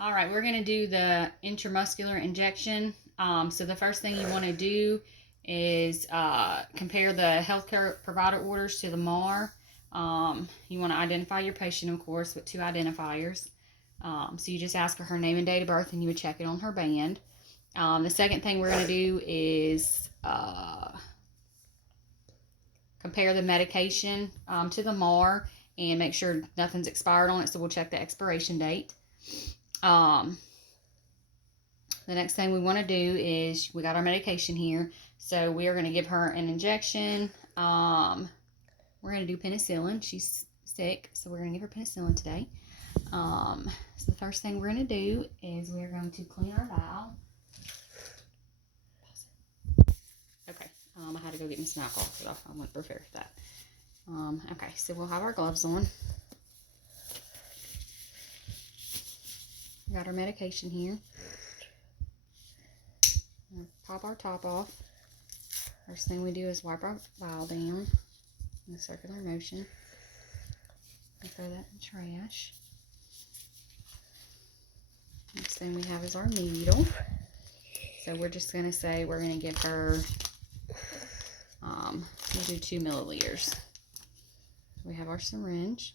All right, we're going to do the intramuscular injection. So the first thing you want to do is compare the healthcare provider orders to the MAR. You want to identify your patient, of course, with 2 identifiers. So you just ask her name and date of birth, and you would check it on her band. The second thing we're going to do is compare the medication to the MAR and make sure nothing's expired on it, so we'll check the expiration date. The next thing we want to do is, we got our medication here, so we are going to give her an injection. We're going to do penicillin. She's sick, so we're going to give her penicillin today. So the first thing we're going to do is we're going to clean our vial. Okay, I had to go get Miss Michael because I wasn't prepared for that. Okay, so we'll have our gloves on. We got our medication here. We'll pop our top off. First thing we do is wipe our vial down in a circular motion. And throw that in the trash. Next thing we have is our needle. So we're just going to say we're going to give her, we'll do 2 milliliters. We have our syringe.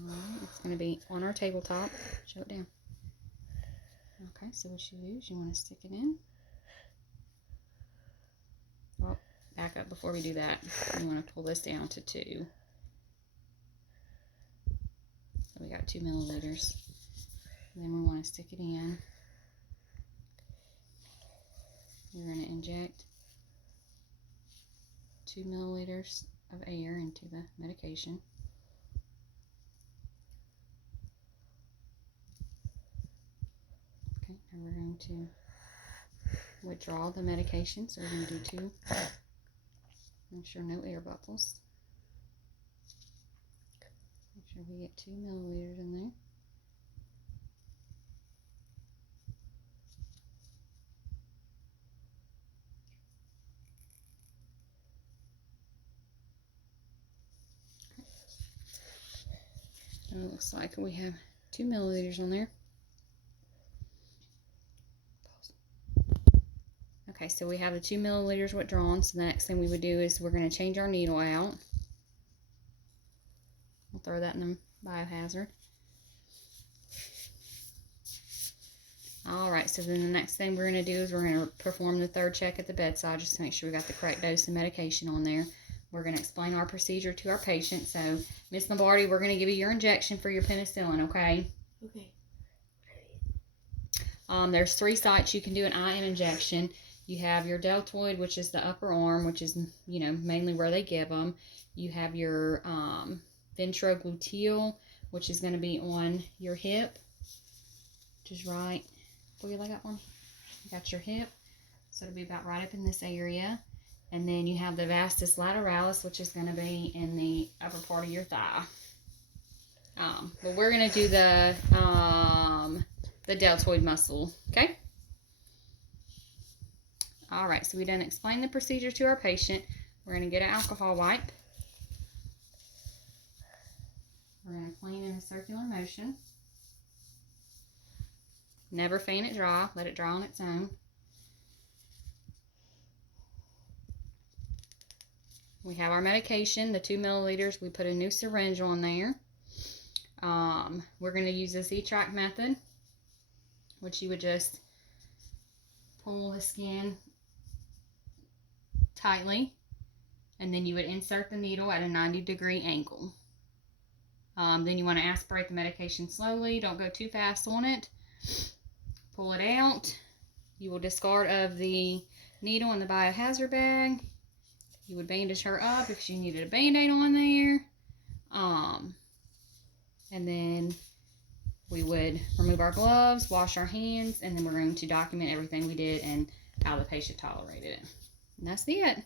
Alright, it's going to be on our tabletop. Show it down. Okay, so what you do is you want to stick it in. Well, back up before we do that. You want to pull this down to 2. So we got 2 milliliters. And then we want to stick it in. We're going to inject 2 milliliters of air into the medication. Okay, now we're going to withdraw the medication, so we're going to do 2. Make sure no air bubbles. Make sure we get 2 milliliters in there. And it looks like we have 2 milliliters on there. Okay, so we have the 2 milliliters withdrawn. So the next thing we would do is we're going to change our needle out. We'll throw that in the biohazard. Alright, so then the next thing we're going to do is we're going to perform the 3rd check at the bedside just to make sure we got the correct dose of medication on there. We're going to explain our procedure to our patient. So, Miss Lombardi, we're going to give you your injection for your penicillin, okay? Okay. There's 3 sites you can do an IM injection. You have your deltoid, which is the upper arm, which is, you know, mainly where they give them. You have your ventrogluteal, which is going to be on your hip, which is right where you lay that one. You got your hip, so it'll be about right up in this area. And then you have the vastus lateralis, which is going to be in the upper part of your thigh. But we're going to do the deltoid muscle, okay? All right, so we done explained the procedure to our patient. We're going to get an alcohol wipe. We're going to clean in a circular motion. Never fan it dry. Let it dry on its own. We have our medication, the 2 milliliters. We put a new syringe on there. We're going to use the Z-Track method, which you would just pull the skin tightly, and then you would insert the needle at a 90-degree angle. Then you want to aspirate the medication slowly. Don't go too fast on it. Pull it out. You will discard of the needle in the biohazard bag. You would bandage her up if she needed a band-aid on there. And then we would remove our gloves, wash our hands, and then we're going to document everything we did and how the patient tolerated it. And that's it.